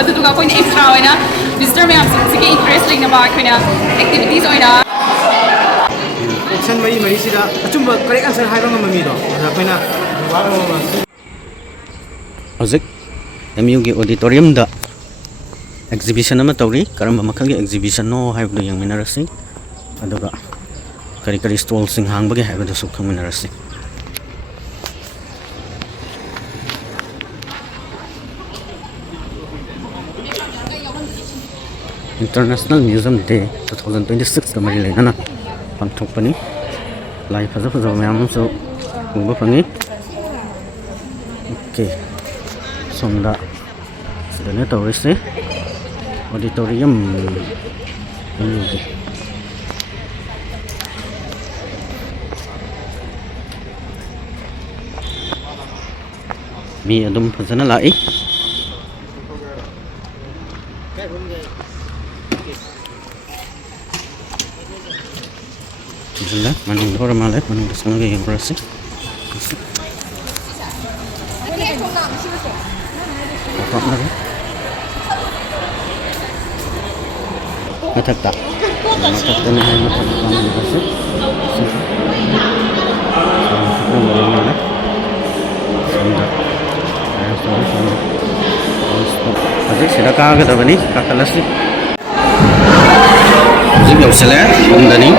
ꯑꯗꯨꯗꯨꯒ ꯑꯩꯈꯣꯏꯅ ꯑꯦꯛꯁꯇ꯭ꯔꯥ ꯑꯣꯏꯅ ꯚꯤꯖꯤꯇꯔ ꯃꯌꯥꯝꯁꯤꯡꯁꯤꯒꯤ ꯏꯟꯇꯔꯦꯁ ꯂꯩꯅꯕ ꯑꯩꯈꯣꯏꯅ ꯑꯦꯛꯇꯤꯚꯤꯇꯤꯁ ꯑꯣꯏꯅ ꯑꯣꯞꯁꯟ ꯃꯔꯤꯁꯤꯗ ꯑꯆꯨꯝꯕ ꯀꯔꯦꯛ ꯑꯟꯁꯔ ꯍꯥꯏꯕ ꯉꯝꯕ ꯃꯤꯗꯣ ꯑꯗ ꯑꯩꯈꯣꯏꯅ ꯍꯧꯖꯤꯛ ꯑꯦꯝ ꯌꯨꯒꯤ ꯑꯣꯗꯤꯇꯣꯔꯤꯌꯝꯗ ꯑꯦꯛꯖꯤꯕꯤꯁꯟ ꯑꯃ ꯇꯧꯔꯤ ꯀꯔꯝꯕ ꯃꯈꯜꯒꯤ ꯑꯦꯛꯖꯤꯕꯤꯁꯟꯅꯣ ꯍꯥꯏꯕꯗꯨ ꯌꯦꯡꯃꯤꯟꯅꯔꯁꯤ ꯑꯗꯨꯒ ꯀꯔꯤ ꯀꯔꯤ ꯁ꯭ꯇꯣꯜꯁꯤꯡ ꯍꯥꯡꯕꯒꯦ ꯍꯥꯏꯕꯗꯨꯁꯨ ꯈꯪꯃꯤꯟꯅꯔꯁꯤ ꯏꯟꯇꯔꯅꯦꯁꯅꯦꯜ ꯃ꯭ꯌꯨꯖꯤꯌꯝ ꯗꯦ 2026ꯒ ꯃꯔꯤ ꯂꯩꯅꯅ ꯄꯥꯡꯊꯣꯛꯄꯅꯤ ꯂꯥꯏ ꯐꯖ ꯐꯖꯕ ꯃꯌꯥꯝ ꯑꯃꯁꯨ ꯎꯕ ꯐꯪꯉꯤ ꯑꯣꯀꯦ ꯁꯣꯝꯗ ꯁꯤꯗꯅꯦ ꯇꯧꯔꯤꯁꯦ ꯑꯣꯗꯤꯇꯣꯔꯤꯌꯝ ꯑꯃꯒꯤ ꯃꯤ ꯑꯗꯨꯝ ꯐꯖꯅ ꯂꯥꯛꯏ ꯆꯤꯡꯁꯤꯜꯂꯦ ꯃꯅꯨꯡꯗ ꯑꯣꯏꯔ ꯃꯥꯜꯂꯦ ꯃꯅꯨꯡꯗ ꯆꯪꯉꯒ ꯌꯦꯡꯕꯔꯁꯤ ꯍꯥꯞꯅꯔꯤ ꯃꯊꯛꯇꯅꯤ ꯍꯥꯏ ꯃꯊꯛꯇ ꯄꯥꯝꯕꯤꯕꯁꯤ ꯍꯧꯖꯤꯛ ꯁꯤꯗ ꯀꯥꯒꯗꯕꯅꯤ ꯀꯥꯈꯠꯂꯁꯤ ꯍꯧꯖꯤꯛ ꯌꯧꯁꯤꯜꯂꯛꯑꯦ ꯌꯨꯝꯗꯅꯤ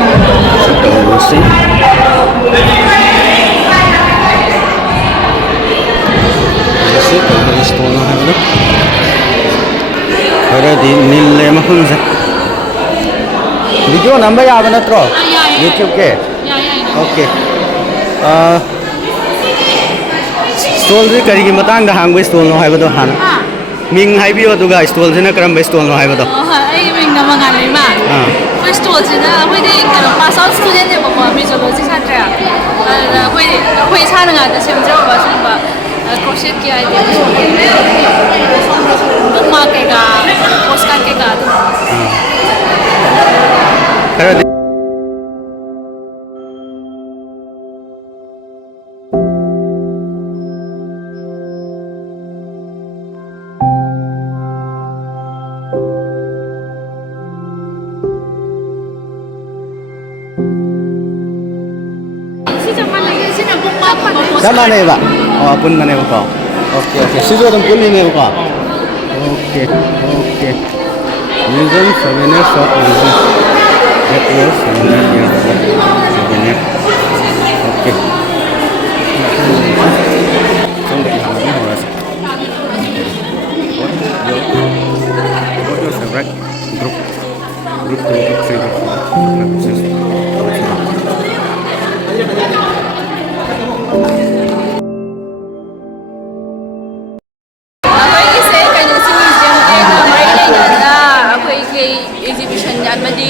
ꯇꯧꯔꯤꯕꯁꯤ ꯀꯔꯤ ꯁ꯭ꯇꯣꯜꯅꯣ ꯍꯥꯏꯕꯗꯣ ꯈꯔꯗꯤ ꯅꯤꯜꯂꯦ ꯃꯐꯝꯁꯦ ꯚꯤꯗꯤꯑꯣ ꯅꯝꯕ ꯌꯥꯕ ꯅꯠꯇ꯭ꯔꯣ ꯌꯨꯇ꯭ꯌꯨꯕꯀꯤ ꯑꯣꯀꯦ ꯁ꯭ꯇꯣꯜꯁꯤ ꯀꯔꯤꯒꯤ ꯃꯇꯥꯡꯗ ꯍꯥꯡꯕ ꯁ꯭ꯇꯣꯜꯅꯣ ꯍꯥꯏꯕꯗꯣ ꯍꯥꯟꯅ ꯃꯤꯡ ꯍꯥꯏꯕꯤꯌꯣ ꯑꯗꯨꯒ ꯁ꯭ꯇꯣꯜꯁꯤꯅ ꯀꯔꯝꯕ ꯁ꯭ꯇꯣꯜꯅꯣ ꯍꯥꯏꯕꯗꯣ ꯑꯩꯒꯤ ꯃꯤꯡꯅ ꯃꯉꯥꯜꯂꯩꯃ ꯑꯩꯈꯣꯏ ꯁ꯭ꯇꯣꯜꯁꯤꯅ ꯑꯩꯈꯣꯏꯗꯤ ꯀꯩꯅꯣ ꯄꯥꯁ ꯑꯥꯎꯠ ꯁ꯭ꯇꯨꯗꯦꯟꯅꯦꯕꯀꯣ ꯃꯤꯖꯣꯂꯣꯖꯤ ꯁꯥꯇ꯭ꯔ ꯑꯗꯨꯗ ꯑꯩꯈꯣꯏ ꯏꯁꯥꯅ ꯉꯥꯛꯇ ꯁꯦꯝꯖꯕ ꯁꯤꯒꯨꯝꯕ ꯀ꯭ꯔꯣꯁꯦꯠꯀꯤ ꯑꯥꯏꯇꯦꯝꯁ ꯕꯨꯛꯃꯥꯔꯛ ꯀꯩꯀꯥ ꯄꯣꯁꯀꯥꯔꯠ ꯀꯩꯀꯥ ꯑꯗꯨꯝ ꯈꯔꯗꯤ ꯆꯞ ꯃꯥꯟꯅꯩꯕ ꯑꯄꯨꯟꯕꯅꯦꯕꯀꯣ ꯑꯣꯀꯦ ꯑꯣꯀꯦ ꯁꯤꯁꯨ ꯑꯗꯨꯝ ꯄꯨꯜꯂꯤꯅꯦꯕꯀꯣ okay okay museum souvenir shop museum get well souvenir souvenir okay ꯁꯣꯝꯗꯒꯤ ꯍꯥꯟꯅ ꯑꯗꯨꯝ ꯍꯧꯔꯁꯤ What your favorite group? Group 2, group 3, group 4, group 6, group 7. ꯑꯩꯈꯣꯏꯒꯤꯁꯦ ꯀꯩꯅꯣꯁꯤ ꯃ꯭ꯌꯨꯖꯤꯌꯝ ꯗꯦꯒ ꯃꯔꯤ ꯂꯩꯅꯅ ꯑꯩꯈꯣꯏꯒꯤ ꯑꯦꯛꯖꯤꯕꯤꯁꯟ ꯑꯃꯗꯤ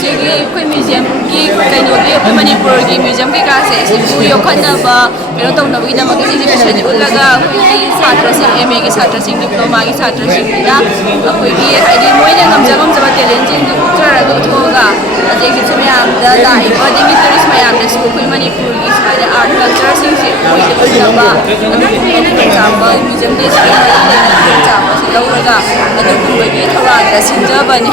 ꯁꯤꯒꯤ ꯑꯩꯈꯣꯏ ꯃ꯭ꯌꯨꯖꯤꯌꯝꯒꯤ ꯀꯩꯅꯣꯒꯤ ꯑꯩꯈꯣꯏ ꯃꯅꯤꯄꯨꯔꯒꯤ ꯃ꯭ꯌꯨꯖꯤꯌꯝ ꯀꯩꯀꯥꯁꯦ ꯁꯤꯕꯨ ꯌꯣꯛꯈꯠꯅꯕ ꯀꯩꯅꯣ ꯇꯧꯅꯕꯒꯤꯗꯃꯛꯇ ꯑꯦꯛꯖꯤꯕꯤꯁꯟ ꯎꯠꯂꯒ ꯑꯩꯈꯣꯏꯒꯤ ꯁꯥꯇ꯭ꯔꯁꯤꯡ ꯑꯦꯝ ꯑꯦꯒꯤ ꯁꯥꯇ꯭ꯔꯁꯤꯡ ꯗꯤꯄ꯭ꯂꯣꯃꯥꯒꯤ ꯁꯥꯇ꯭ꯔꯁꯤꯡꯁꯤꯅ ꯑꯩꯈꯣꯏꯒꯤ ꯍꯥꯏꯗꯤ ꯃꯣꯏꯅ ꯉꯝꯖꯕ ꯇꯦꯂꯦꯟꯁꯤꯡꯗꯨ ꯎꯠꯆꯔꯒ ꯎꯠꯊꯣꯛꯑꯒ ꯑꯗꯩ ꯑꯦꯛꯖꯤꯕꯤꯁꯟ ꯃꯌꯥꯝꯗ ꯂꯥꯛꯏꯕ ꯗꯤꯒꯅꯤꯇꯔꯤꯁ ꯃꯌꯥꯝꯗꯁꯨ ꯑꯩꯈꯣꯏ ꯃꯅꯤꯄꯨꯔꯒꯤ ꯁꯨꯃꯥꯏꯅ ꯑꯥꯔꯠ ꯀꯜꯆꯔꯁꯤꯡꯁꯦ ꯃꯣꯏꯗ ꯎꯠꯅꯕ ꯑꯗꯨꯒꯨꯝꯕ ꯈꯨꯗꯣꯡꯆꯥꯕ ꯃ꯭ꯌꯨꯖꯤꯌꯝ ꯗꯦꯁꯤꯒꯤ ꯃꯔꯤ ꯂꯩꯅꯕ ꯈꯨꯗꯣꯡꯆꯥꯕꯁꯤ ꯂꯧꯔꯒ ꯑꯗꯨꯒꯨꯝꯕꯒꯤ ꯊꯧꯔꯥꯡꯗ ꯁꯤꯟꯖꯕꯅꯤ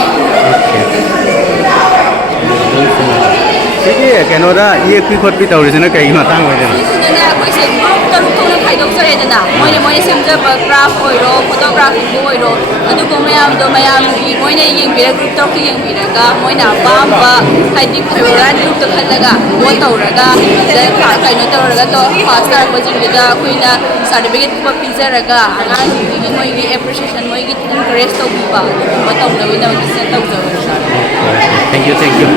ꯁꯤꯒꯤ ꯀꯩꯅꯣꯗ ꯌꯦꯛꯄꯤ ꯈꯣꯠꯄꯤ ꯇꯧꯔꯤꯁꯤꯅ ꯀꯩꯒꯤ ꯃꯇꯥꯡ ꯑꯣꯏꯗꯣꯏꯅꯣ ꯁꯤꯁꯤꯗꯅꯦ ꯑꯩꯈꯣꯏꯁꯦ ꯒ꯭ꯔꯨꯞ ꯇꯔꯨꯛ ꯊꯣꯛꯅ ꯈꯥꯏꯗꯣꯛꯆꯔꯦꯗꯅ ꯃꯣꯏꯅ ꯁꯦꯝꯖꯕ ꯀ꯭ꯔꯥꯐ ꯑꯣꯏꯔꯣ ꯐꯣꯇꯣꯒ꯭ꯔꯥꯐꯤꯕꯨ ꯑꯣꯏꯔꯣ ꯑꯗꯨꯒꯨꯝꯕ ꯃꯌꯥꯝꯗꯣ ꯃꯌꯥꯝꯒꯤ ꯃꯣꯏꯅ ꯌꯦꯡꯕꯤꯔꯒ ꯒ꯭ꯔꯨꯞ ꯇꯔꯨꯛꯇ ꯌꯦꯡꯕꯤꯔꯒ ꯃꯣꯏꯅ ꯑꯄꯥꯝꯕ ꯍꯥꯏꯗꯤ ꯐꯦꯚꯣꯔꯥꯏꯠ ꯒ꯭ꯔꯨꯞꯇ ꯈꯜꯂꯒ ꯚꯣꯠ ꯇꯧꯔꯒ ꯀꯩꯅꯣ ꯇꯧꯔꯒ ꯐꯥꯔꯁ ꯇꯥꯔꯛꯄꯁꯤꯡꯗꯨꯗ ꯑꯩꯈꯣꯏꯅ ꯁꯥꯔꯇꯤꯐꯤꯀꯦꯠꯀꯨꯝꯕ ꯄꯤꯖꯔꯒ ꯑꯉꯥꯡꯁꯤꯡꯁꯤꯒꯤ ꯃꯣꯏꯒꯤ ꯑꯦꯄ꯭ꯔꯤꯁꯤꯌꯦꯁꯟ ꯃꯣꯏꯒꯤ ꯏꯟꯀꯔꯦꯖ ꯇꯧꯕꯤꯕ ꯑꯗꯨꯒꯨꯝꯕ ꯇꯧꯅꯕꯒꯤꯗꯃꯛꯇ ꯇꯧꯖꯕꯅꯤ ꯊꯦꯡꯛ ꯌꯨ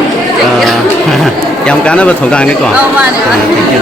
ꯌꯥꯝ ꯀꯥꯟꯅꯕ ꯊꯧꯗꯥꯡꯅꯤꯀꯣ ꯃꯥꯅꯦ thank you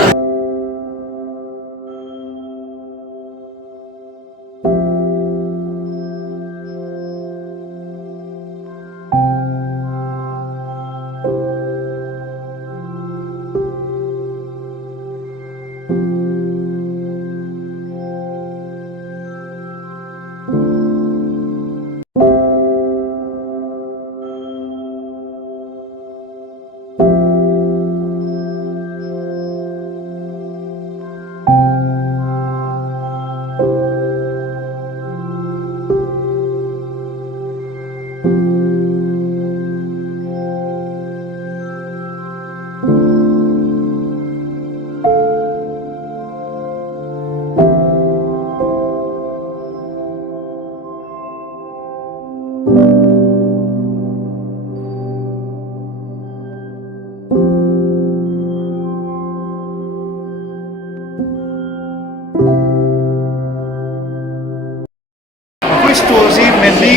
mainly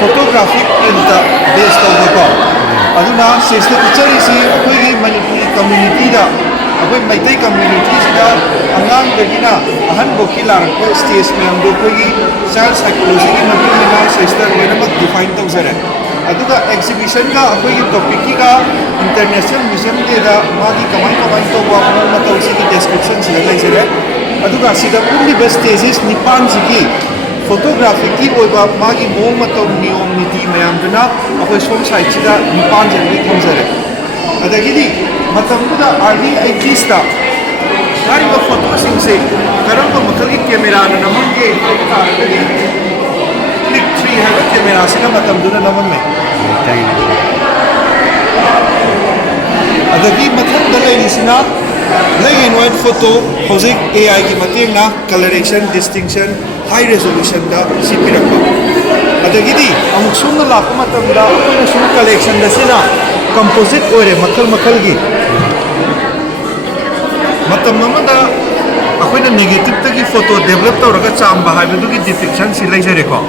photographic print based tawbako aduna sesta picture isi akoi Manipuri community da akoi Maitai community sida angang dagina ahan boki larakpa stage me amdo koi child psychology ki matuna sesta loinamak define tawzare aduga exhibition ka akoi topic ki ka international museum de da magi kamai to wa ma tawsi ki description sida laisare aduga sida only best stages nipan sigi photography ki oiba magi mong mato niyom niti mayam duna akoi som site sida nipan jani thomjare adagidi matamda early 80s ta hariba photo sing se karamba makhali camera na namange adagidi click 3 haba camera sina matamduna namamme adagi mathang dalai sina black and white photo hojik AI ki mateng na coloration distinction high resolution da sipirakpa adagidi amuk sumna lakpa matamda akona sum collection da sina composite ore makhal gi matam namada akoina negative ta gi photo develop tawraga chamba haibedu gi depiction si laisare ko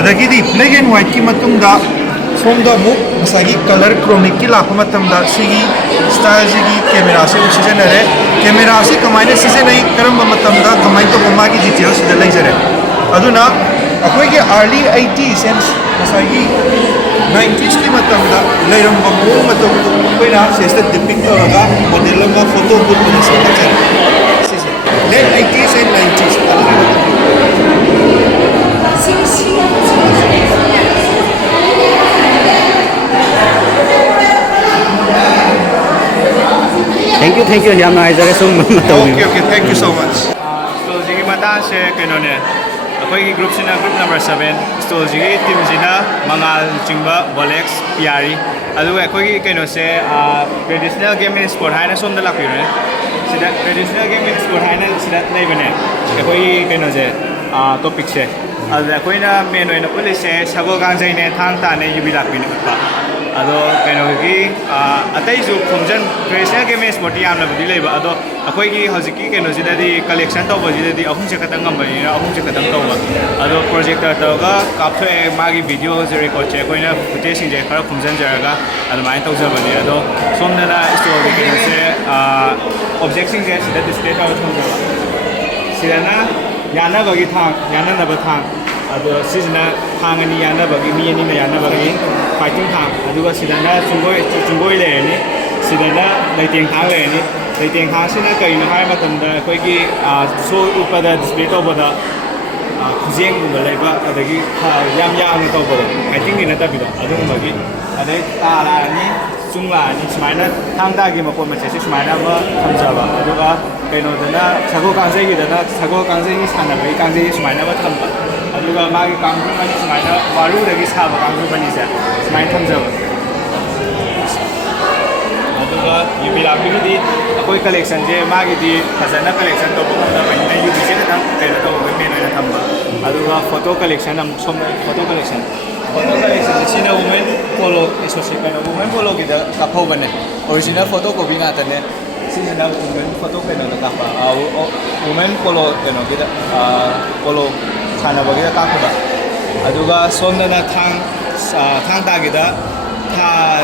adagidi black and white ki matumda somda mu masagi color chronic ki lakpa matamda sigi style sigi camera se usijane camera se kamaine sijane karamba matamda kamai to magi details da laisare aduna akoi ge early 80s and masagi 90s ki matamda lairamba mu matam koina sesta depict tawraga model ma photo boot ni sakajare late 80s and 90s Thank you. Yam na aizare sum okay thank you so much So jigi mata se kenone akoi ki group sina group number 7 so jigi team jina mangal chingba bolex piari adu akoi ki keno se traditional game and sport haina som da lakire sida traditional game and sport haina sida nei bane akoi keno je topic se adu akoi na main oina police se sago gangjai ne thang ta ne yubi lakine pa ado keno ki atai ju khomjan traditional game and sport yam na budi leiba ado akoi ki hojiki keno jida di collection to bo jida di ahum se khatang ngam bani na ahum se khatang to ba ado projector to ga kapthe magi video je record che koina footage sing je khara khomjan jaraga ado mai to jabani ado somna na story keno se object sing je sida display to thong ba sida na yana bagi thang yana na ba thang ado sizna thang ani yana bagi mi ani na yana bagi fighting thang aduga sidana chungoi le ni sidana laiting thang le ni laiting thang sina kai na hai matamda koi ki so upada display to boda khujeng gumba leiba adagi yam na to boda fighting ni na ta bido adung bagi adai ta la ni chungla ni smaina thang da gi makon ma che smaina ba thamjaba aduga kaino dana sago kangjai gi dana sago kangjai ni sana bai kangjai smaina ba thamba aduga magi kangru mani smaina waru dagi saba kangru mani sa smaina thamjaba aduga yubilapi di akoi collection je magi di khazana collection to bokda bani na yubi se ta kaino to be mena na thamba aduga photo collection am som photo collection sina women polo association women polo gi da kapho bane original photo copy na tane sina women photo kaino da kapa women polo kaino gi da polo khana bagi da kakba aduga somna na thang ta gi da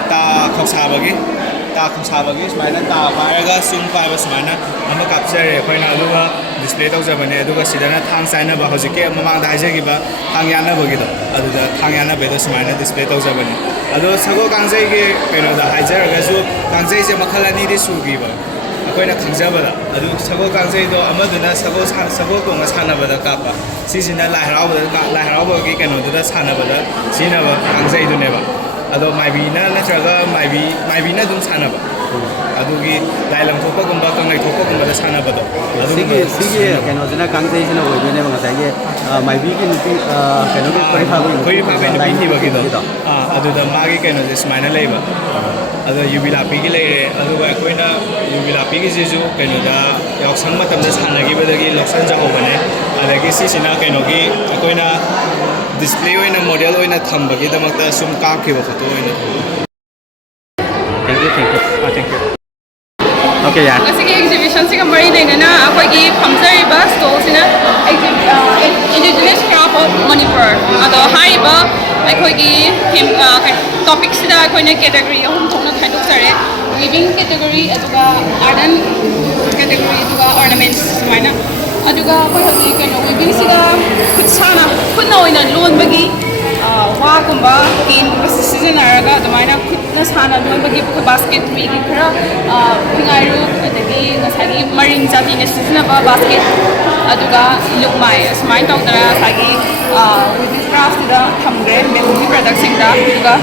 ta khoksa bagi smaina ta paraga sum pa ba smaina ama capture khoina aduga display to jabane aduga sidana thang saina ba hojike mamang da haje gi ba thang yana bagi da aduga thang yana be da smaina display to jabane adu sago kangjai gi kaino da haje ga ju kangjai je makhalani ri su gi ba akoina khangjaba da adu sago kangjai do amaduna sago ko nga sana ba da kapa sisina la harau ba gi kaino da sana ba da sina ba kangjai du ne ba ado maibina natraga maibina dum sana ba adugi lailam thopa gumba kangai thopa gumba da sana ba do sige kano jina kangjai jina oi ne bang sai ye mai bi ki nuti kano ki koi pha ni bi ba gi do adu da magi kano je smaina leiba adu yubilapi gi leire adu ba koina yubilapi gi jeju kano da yok sang matam da sana gi ba da gi loksan ja ho bane adagi si sina kano gi koina display oina model oina thamba gi damakta sum ka ki ba photo oina thank you thank you okay ya Kasi exhibition si kamari din na ako gi pamsari ba stall sina indigenous craft of Manipur ꯑꯩꯈꯣꯏꯒꯤ ꯇꯣꯄꯤꯛꯁꯤꯗ ꯑꯩꯈꯣꯏꯅ category ꯑꯍꯨꯝ ꯊꯣꯛꯅ ꯈꯥꯏꯗꯣꯛꯆꯔꯦ weaving category ꯑꯗꯨꯒ art and category ꯑꯗꯨꯒ ꯑꯣꯔꯅꯥꯃꯦꯟꯠꯁ ꯁꯨꯃꯥꯏꯅ ꯑꯗꯨꯒ ꯑꯩꯈꯣꯏ ꯍꯧꯖꯤꯛ ꯀꯩꯅꯣ ꯋꯤꯚꯤꯡꯁꯤꯗ ꯈꯨꯠꯁꯥꯅ ꯈꯨꯠꯅ ꯑꯣꯏꯅ ꯂꯣꯟꯕꯒꯤ ꯋꯥꯒꯨꯝꯕ ꯀꯦꯟꯒꯨꯝꯕ ꯁꯤꯖꯤꯟꯅꯔꯒ ꯑꯗꯨꯃꯥꯏꯅ ꯈꯨꯠꯅ ꯁꯥꯅ ꯂꯣꯟꯕꯒꯤ ꯑꯩꯈꯣꯏ ꯕꯥꯁꯀꯦꯠ ꯋꯤꯒꯤ ꯈꯔ ꯐꯤꯉꯥꯏꯔꯨꯛ ꯑꯗꯒꯤ ꯉꯁꯥꯏꯒꯤ ꯃꯔꯤꯡ ꯖꯥꯇꯤꯅ ꯁꯤꯖꯤꯟꯅꯕ ꯕꯥꯁꯀꯦꯠ ꯑꯗꯨꯒ ꯂꯨꯛꯃꯥꯏ ꯑꯁꯨꯃꯥꯏꯅ ꯇꯧꯗꯅ ꯉꯁꯥꯏꯒꯤ ꯋꯤꯚꯤꯡ ꯀ꯭ꯔꯥꯐꯁꯤꯗ ꯊꯝꯈ꯭ꯔꯦ ꯕꯦꯝꯕꯨꯒꯤ ꯄ꯭ꯔꯗꯛꯁꯤꯡꯗ ꯑꯗꯨꯒ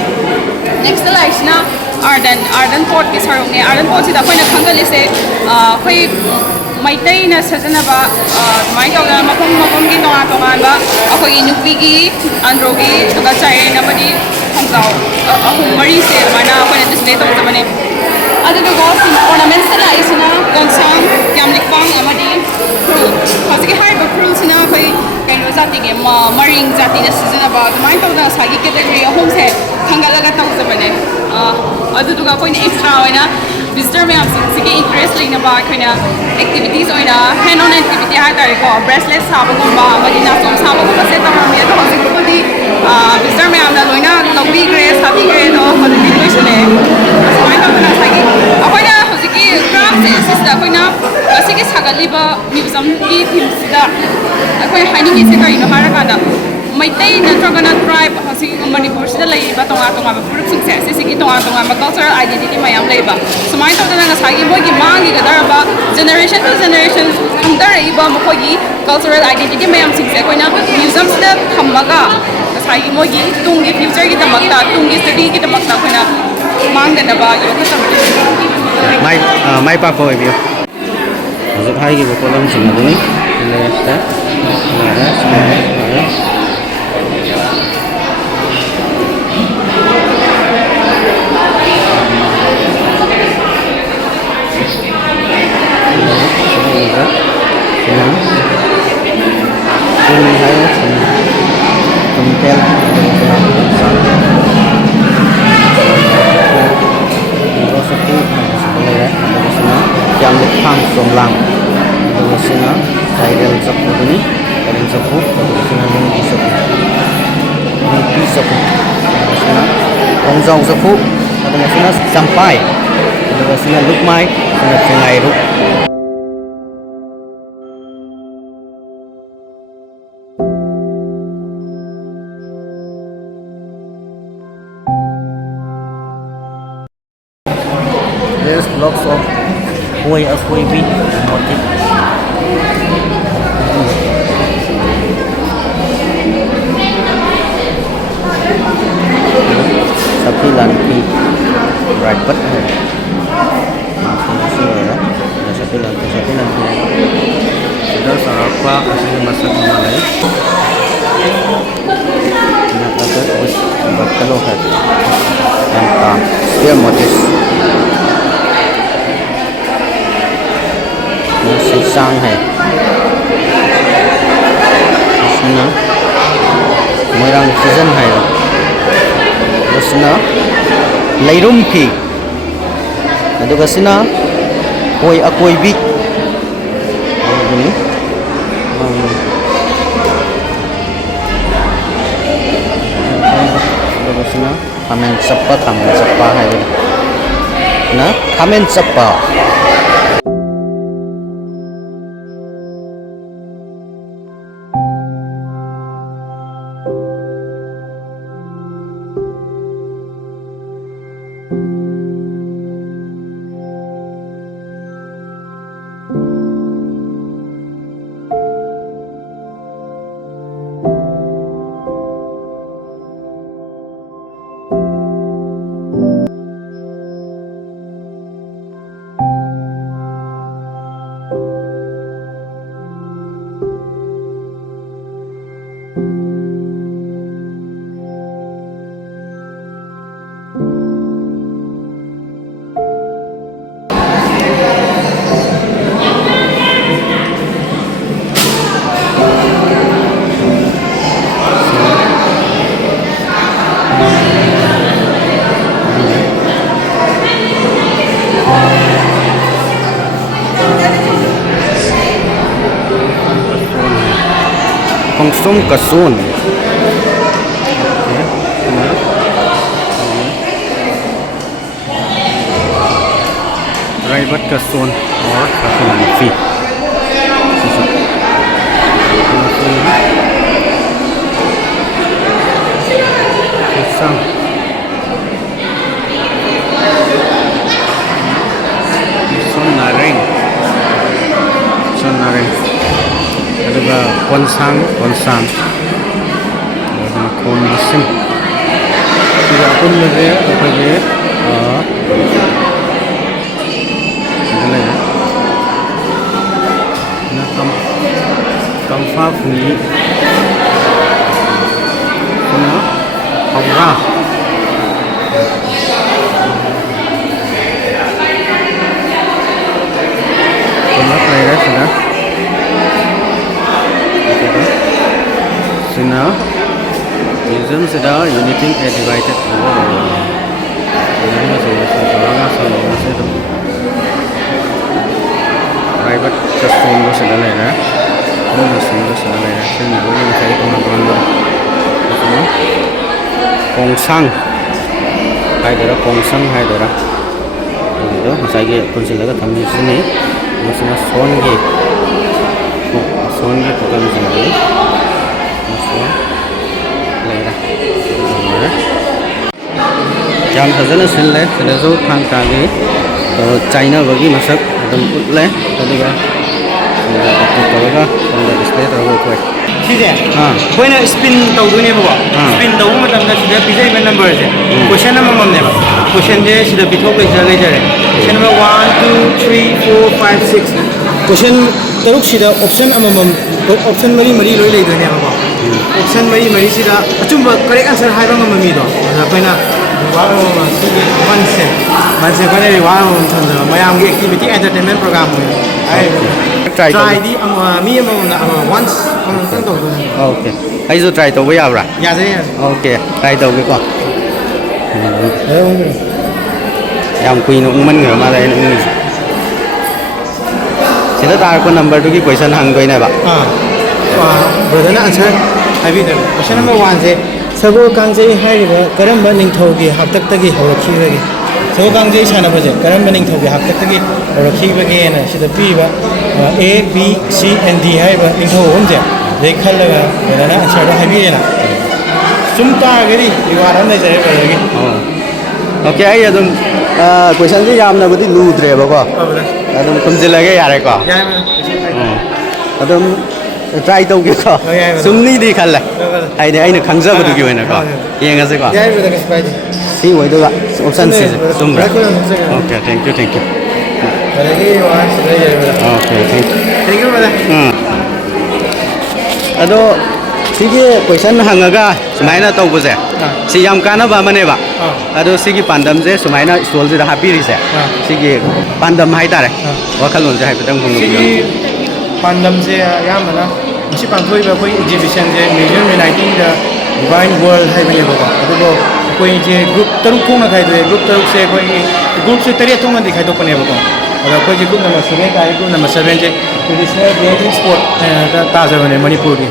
ꯅꯦꯛꯁꯇ ꯂꯥꯛꯏꯁꯤꯅ ꯑꯥꯔꯗꯟ ꯄꯣꯠꯀꯤ ꯁꯔꯨꯛꯅꯦ ꯑꯥꯔꯗꯟ ꯄꯣꯠꯁꯤꯗ ꯑꯩꯈꯣꯏꯅ ꯈꯪꯒꯠꯂꯤꯁꯦ ꯑꯩꯈꯣꯏ ꯃꯩꯇꯩꯅ ꯁꯤꯖꯤꯟꯅꯕ ꯑꯗꯨꯃꯥꯏꯅ ꯇꯧꯗꯅ ꯃꯐꯝ ꯃꯐꯝꯒꯤ ꯇꯣꯉꯥꯟ ꯇꯣꯉꯥꯟꯕ ꯑꯩꯈꯣꯏꯒꯤ ꯅꯨꯄꯤꯒꯤ ꯑꯟꯗ꯭ꯔꯣꯒꯤ ꯑꯗꯨꯒ ꯆꯥꯏꯔꯦꯟ ꯑꯃꯗꯤ ꯈꯣꯡꯖꯥꯎ ꯑꯍꯨꯝ ꯃꯔꯤꯁꯦ ꯑꯗꯨꯃꯥꯏꯅ ꯑꯩꯈꯣꯏꯅ ꯗꯤꯁꯄ꯭ꯂꯦ ꯇꯧꯖꯕꯅꯦ ꯑꯗꯨꯗꯨꯒ ꯑꯣꯔꯅꯥꯃꯦꯟꯠꯁꯇ ꯂꯥꯛꯏꯁꯤꯅ ꯒꯣꯟꯁꯥꯡ ꯀ꯭ꯌꯥꯝꯂꯤꯛꯄꯥꯡ ꯑꯃꯗꯤ ꯈꯨꯔꯨꯜ ꯍꯧꯖꯤꯛꯀꯤ ꯍꯥꯏꯔꯤꯕ ꯈꯨꯔꯨꯜꯁꯤꯅ ꯑꯩꯈꯣꯏ ꯀꯩꯅꯣ ꯖꯥꯇꯤꯒꯤ ꯃꯔꯤꯡ ꯖꯥꯇꯤꯅ ꯁꯤꯖꯤꯟꯅꯕ ꯑꯗꯨꯃꯥꯏꯅ ꯇꯧꯗꯅ ꯉꯁꯥꯏꯒꯤ ꯀꯦꯇꯦꯒꯣꯔꯤ ꯑꯍꯨꯝꯁꯦ ꯈꯟꯒꯠꯂꯒ ꯇꯧꯖꯕꯅꯦ ꯑꯗꯨꯗꯨꯒ ꯑꯩꯈꯣꯏꯅ ꯑꯦꯛꯁꯇ꯭ꯔꯥ ꯑꯣꯏꯅ ꯚꯤꯖꯤꯇꯔ ꯃꯌꯥꯝꯁꯤꯡꯁꯤꯒꯤ ꯏꯟꯇꯔꯦꯁ ꯂꯩꯅꯕ ꯑꯩꯈꯣꯏꯅ ꯑꯦꯛꯇꯤꯚꯤꯇꯤꯁ ꯑꯣꯏꯅ ꯍꯦꯟ ꯑꯣꯟ ꯑꯦꯛꯇꯤꯚꯤꯇꯤ ꯍꯥꯏꯇꯥꯔꯦꯀꯣ ꯕ꯭ꯔꯦꯁꯂꯦꯠ ꯁꯥꯕꯒꯨꯝꯕ ꯑꯃꯗꯤ ꯅꯥꯆꯣꯝ ꯁꯥꯕꯒꯨꯝꯕꯁꯦ ꯇꯧꯔꯝꯃꯤ ꯑꯗꯣ ꯍꯧꯖꯤꯛꯄꯨꯗꯤ ꯚꯤꯖꯤꯇꯔ ꯃꯌꯥꯝꯅ ꯂꯣꯏꯅ ꯂꯧꯕꯤꯈ꯭ꯔꯦ ꯁꯥꯕꯤꯈ꯭ꯔꯦ ꯑꯗꯣ ꯍꯧꯖꯤꯛꯇꯤ ꯂꯣꯏꯁꯤꯜꯂꯛꯑꯦ ꯑꯁꯨꯃꯥꯏꯅ ꯇꯧꯗꯅ ꯉꯁꯥꯏꯒꯤ ꯑꯩꯈꯣꯏꯅ ꯍꯧꯖꯤꯛꯀꯤ ꯀ꯭ꯔꯥꯐꯁꯦ ꯑꯁꯤꯁꯤꯗ ꯑꯩꯈꯣꯏꯅ ꯉꯁꯤꯒꯤ ꯁꯥꯒꯠꯂꯤꯕ ꯃ꯭ꯌꯨꯖꯝꯒꯤ ꯊꯤꯝꯁꯤꯗ ꯑꯩꯈꯣꯏ ꯍꯥꯏꯅꯤꯡꯉꯤꯁꯦ ꯀꯔꯤꯅꯣ ꯍꯥꯏꯔꯀꯥꯟꯗ ꯃꯩꯇꯩ ꯅꯠꯇ꯭ꯔꯒꯅ ꯇ꯭ꯔꯥꯏꯕ ꯍꯧꯖꯤꯛ ꯃꯅꯤꯄꯨꯔꯁꯤꯗ ꯂꯩꯔꯤꯕ ꯇꯣꯉꯥꯟ ꯇꯣꯉꯥꯟꯕ ꯐꯨꯔꯨꯞꯁꯤꯡꯁꯦ ꯁꯤꯁꯤꯒꯤ ꯇꯣꯉꯥꯟ ꯇꯣꯉꯥꯟꯕ ꯀꯜꯆꯔꯦꯜ ꯑꯥꯏꯗꯦꯟꯇꯤꯇꯤ ꯃꯌꯥꯝ ꯂꯩꯕ ꯁꯨꯃꯥꯏꯅ ꯇꯧꯗꯅ ꯉꯁꯥꯏꯒꯤ ꯃꯣꯏꯒꯤ ꯃꯥꯡꯈꯤꯒꯗꯧꯔꯕ ꯖꯦꯅꯦꯔꯦꯁꯟ ꯇꯨ ꯖꯦꯅꯦꯔꯦꯁꯟ ꯈꯪꯗꯔꯛꯏꯕ ꯃꯈꯣꯏꯒꯤ ꯀꯜꯆꯔꯦꯜ ꯑꯥꯏꯗꯦꯟꯇꯤꯇꯤ ꯃꯌꯥꯝꯁꯤꯡꯁꯦ ꯑꯩꯈꯣꯏꯅ ꯃ꯭ꯌꯨꯖꯝꯁꯤꯗ ꯊꯝꯃꯒ ꯉꯁꯥꯏꯒꯤ ꯃꯣꯏꯒꯤ ꯇꯨꯡꯒꯤ ꯐ꯭ꯌꯨꯆꯔꯒꯤꯗꯃꯛꯇ ꯇꯨꯡꯒꯤ ꯁ꯭ꯇꯗꯤꯒꯤꯗꯃꯛꯇ ꯑꯩꯈꯣꯏꯅ ꯃꯥꯡꯗꯅꯕ ꯌꯣꯛꯈꯠꯆꯕꯅꯤ ꯃꯥꯏ ꯄꯥꯛꯄ ꯑꯣꯏꯕꯤꯌꯨ ꯍꯧꯖꯤꯛ ꯍꯥꯏꯈꯤꯕ ꯄꯣꯠꯂꯝꯁꯤꯡ ꯑꯗꯨꯅꯤ ꯂꯦꯐꯇ ꯌꯥꯝꯂꯤꯛꯐꯥꯡ ꯆꯣꯝꯂꯥꯡ ꯑꯗꯨꯒ ꯁꯤꯅ ꯆꯥꯏꯔꯦꯜ ꯆꯐꯨꯗꯨꯅꯤ ꯆꯥꯏꯔꯦꯜ ꯆꯐꯨ ꯑꯗꯨꯒ ꯁꯤꯅ ꯅꯨꯡꯒꯤ ꯆꯐꯨ ꯅꯨꯡꯄꯤ ꯆꯐꯨ ꯑꯗꯨꯒ ꯁꯤꯅ ꯈꯣꯡꯖꯥꯎ ꯆꯐꯨ ꯑꯗꯨꯒ ꯁꯤꯅ ꯆꯝꯄꯥꯏ ꯑꯗꯨꯒ ꯁꯤꯅ ꯂꯨꯛꯃꯥꯏ ꯁꯤꯅ ꯐꯤꯉꯥꯏꯔꯨꯛ There's blocks of Hoi Akhoibi motif. Sapi lanti rapat है sapi lanti sudah sarapa asli masak Malay nak dapat us berkelohat dan spear motif sang है इसना मोरंग सीजन है इसना leirum phi aduga sina hoi akoibi adugini aduga sina khamen sappa hai na khamen sappa Kongsum Kasun private ka zone or kakilan fee. Sisa. Isang. Son na rin. Aduga konsang. Aduga komisim. Sila pun lagi apa je? Adalah ya. Na kamfa funi. Kuna haura. Kuna player sudah. Sina museum sudah uniting divided private custom lo sudah lera museum lo sudah lera sina lagi mencari pengetahuan lo kongsang hai dera itu masanya konsilaga kami sini masih songe program sini jam fazana sinle selezo thang tagi to China bagi masak adum utle tadiga to display to go koi Sida koina spin tawdune ba spin tawu matamda sida pizai ben number je question number mamne ba question je sida bithok le jale jare question number 1 2 3 4 5 6 question taruk sida option amamam option mari loi lei done ba option mari sida achumba correct answer haiba ngamami do koina Manse ko na riwang thanda mayam gi activity entertainment program ai try di mi na once tang to okay ai zo try to ya bra ya se okay try to ko yam kui no man ngi ma dai ni sida tar ko number 2 ki question hang doi na ba brother na answer ai bi question number 1 se Sago Kangjai Hariba Karamba Ningthogi Haptaktagi Horakhiwagi Sago Kangjai Sanabase Karamba Ningthogi Haptaktagi Horakhiwagi and Sida Piba A, B, C and D Hariba Ningtho Homja they Kalaga Vedana Shada Habina Sumta Giri you are on the Jayagi okay ai adum question ji yam na budi lu dre ba ko adum kumjilage yare ko adum try to gi ko sumni di khalla ai ne ai na khangja ba du gi wena ko yenga se ko Jai Vedana Spider si wai do option si sum ra okay thank you okay Thank you brother ado sigi question hangaga sumaina to buje si yam kana ba mane ba ado sigi pandam je sumaina stol je happy ri se sigi pandam hai tare wakal lon je hai pedam gung Sigi Pandam se Yamana Misi Pantoi ba koi exhibition je Museum Uniting the Divine World hai bane ba adugo koi je group taruk thong na khai de group taruk se koi group se tari thong na dikhai to pane ba ada koi je group number 7 kai group number 7 je traditional games sport ta ja bane Manipur ki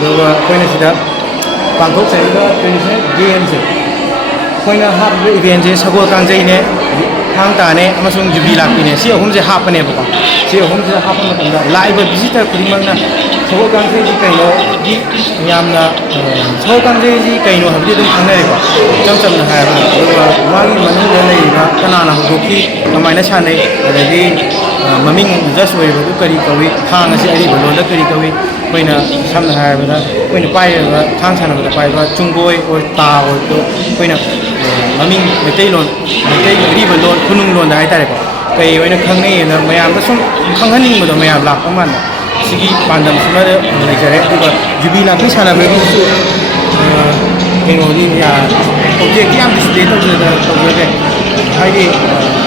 adugo koi na sida Pangthok se ga traditional games koi na hap event je Sagol Kangjai ne hang ta ne amasung jubi lakpi ne si ahum je hapane ba si ahum je hapana tanda live visitor khudimang na Sagol Kangjai ji kaino di yamna Sagol Kangjai ji kaino habdi dum khangnare ba cham na ha ba magi manu de nei ba kana na hoki kamaina sanai adagi maming just way ba kari kawi thang asi ari ba londa kari kawi koina samna ha ba koina pai ba thang sana ba pai ba chunggoi or ta or to koina maming metai riba lon khunung lon da hai tare ko kai oina khangnei na mayam da sum khanghaning ba do mayam lak man sigi pandam suma de jare aduga jubi la ki sana ba su engoli ya object yam display to da to de hai di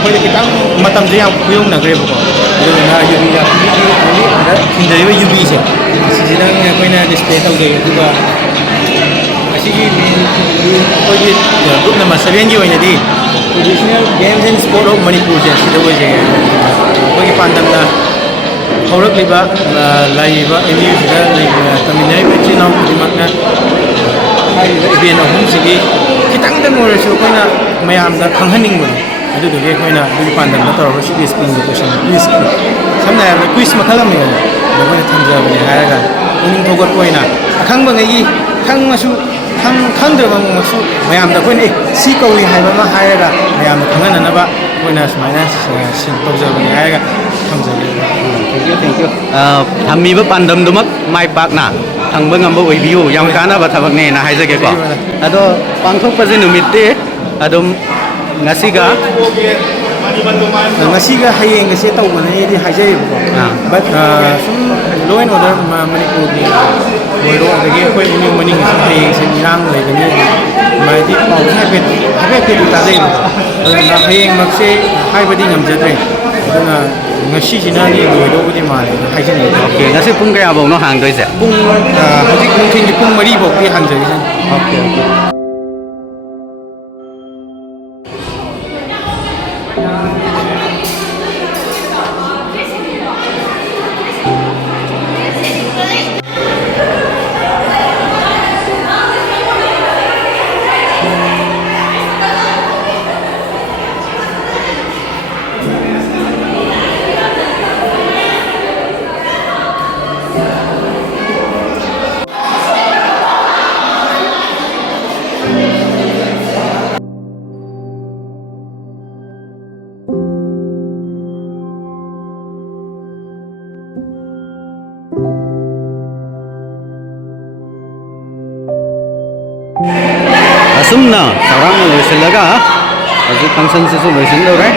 koi de kitang matam je yam kuyong na gre ba ko do na jubi la ki ni ada hindai ba jubi se sigi dang koina display to de aduga asigi koi group number 7 ji oina di traditional games and sport of Manipur je sida wo je koi pandam na horak liba laiba MU sida laiba taminai ba chi nam dimak na ai event ahum sigi kitang da mo reso koina mayam da khanghaning mo ꯑꯗꯨꯗꯨꯒꯤ ꯑꯩꯈꯣꯏꯅ ꯑꯗꯨꯒꯤ ꯄꯥꯟꯗꯝꯗ ꯇꯧꯔꯒ ꯁꯤꯒꯤ ꯁ꯭ꯀꯨꯜꯒꯤ ꯀꯣꯏꯁꯟ quiz ꯁꯝꯅ ꯍꯥꯏꯔꯕꯗ quiz ꯃꯈꯜ ꯑꯃꯅꯦ ꯑꯩꯈꯣꯏꯅ ꯊꯝꯖꯕꯅꯦ ꯍꯥꯏꯔꯒ ꯄꯨꯛꯅꯤꯡ ꯊꯧꯒꯠꯄ ꯑꯣꯏꯅ ꯑꯈꯪꯕꯉꯩꯒꯤ ꯈꯪꯉꯁꯨ ꯈꯪꯗ꯭ꯔꯕꯃꯛꯁꯨ ꯃꯌꯥꯝꯗ ꯑꯩꯈꯣꯏꯅ ꯁꯤ ꯀꯧꯏ ꯍꯥꯏꯕ ꯑꯃ ꯍꯥꯏꯔꯒ ꯃꯌꯥꯝꯗ ꯈꯪꯍꯟꯅꯅꯕ ꯑꯩꯈꯣꯏꯅ ꯁꯨꯃꯥꯏꯅ ꯇꯧꯖꯕꯅꯦ ꯍꯥꯏꯔꯒ ꯊꯝꯖꯒꯦ ꯊꯦꯡꯛ ꯌꯨ ꯊꯝꯃꯤꯕ ꯄꯥꯟꯗꯝꯗꯨꯃꯛ ꯃꯥꯏ ꯄꯥꯛꯅ ꯐꯪꯕ ꯉꯝꯕ ꯑꯣꯏꯕꯤꯌꯨ ꯌꯥꯝ ꯀꯥꯟꯅꯕ ꯊꯕꯛꯅꯦꯅ ꯍꯥꯏꯖꯒꯦꯀꯣ ꯑꯗꯣ ꯄꯥꯡꯊꯣꯛꯄꯁꯦ ꯅꯨꯃꯤꯠꯇꯤ ꯑꯗꯨꯝ ꯉꯁꯤꯒ ꯉꯁꯤꯒ ꯍꯌꯦꯡꯒꯁꯦ ꯇꯧꯕꯅꯦꯗꯤ ꯍꯥꯏꯖꯩꯌꯦꯕꯀꯣ ꯕꯠ ꯁꯨꯝ ꯂꯣ ꯑꯦꯟ ꯑꯣꯔꯗꯔ ꯃꯅꯤꯄꯨꯔꯒꯤ ꯑꯣꯏꯔꯣ ꯑꯗꯒꯤ ꯑꯩꯈꯣꯏ ꯏꯃꯨꯡ ꯃꯅꯨꯡꯒꯤꯁꯨ ꯍꯌꯦꯡꯁꯦ ꯏꯔꯥꯡ ꯂꯩꯒꯅꯤ ꯑꯗꯨꯃꯥꯏꯅꯗꯤ ꯄꯥꯎꯁꯦ ꯍꯥꯏꯐꯦꯠꯇꯤ ꯇꯥꯖꯩꯕ ꯑꯗꯨꯅ ꯍꯌꯦꯡꯃꯛꯁꯦ ꯍꯥꯏꯕꯗꯤ ꯉꯝꯖꯗ꯭ꯔꯦ ꯑꯗꯨꯅ ꯉꯁꯤꯁꯤꯅꯗꯤ ꯂꯣꯏꯗꯧꯕꯗꯤ ꯃꯥꯜꯂꯦ ꯍꯥꯏꯖꯅꯤꯡꯉꯤ ꯑꯣꯀꯦ ꯉꯁꯤ ꯄꯨꯡ ꯀꯌꯥꯐꯧꯅꯣ ꯍꯥꯡꯗꯣꯏꯁꯦ ꯄꯨꯡ ꯍꯧꯖꯤꯛ ꯅꯨꯡꯊꯤꯟꯒꯤ ꯄꯨꯡ 4 ꯐꯥꯎꯗꯤ ꯍꯥꯡꯖꯔꯤꯁꯦ ꯑꯣꯀꯦ ꯑꯣꯀꯦ ꯑꯁꯨꯝꯅ ꯆꯥꯎꯔꯥꯛꯅ ꯂꯣꯏꯁꯤꯜꯂꯒ ꯍꯧꯖꯤꯛ ꯐꯪꯁꯟꯁꯤꯁꯨ ꯂꯣꯏꯁꯤꯟꯗꯧꯔꯦ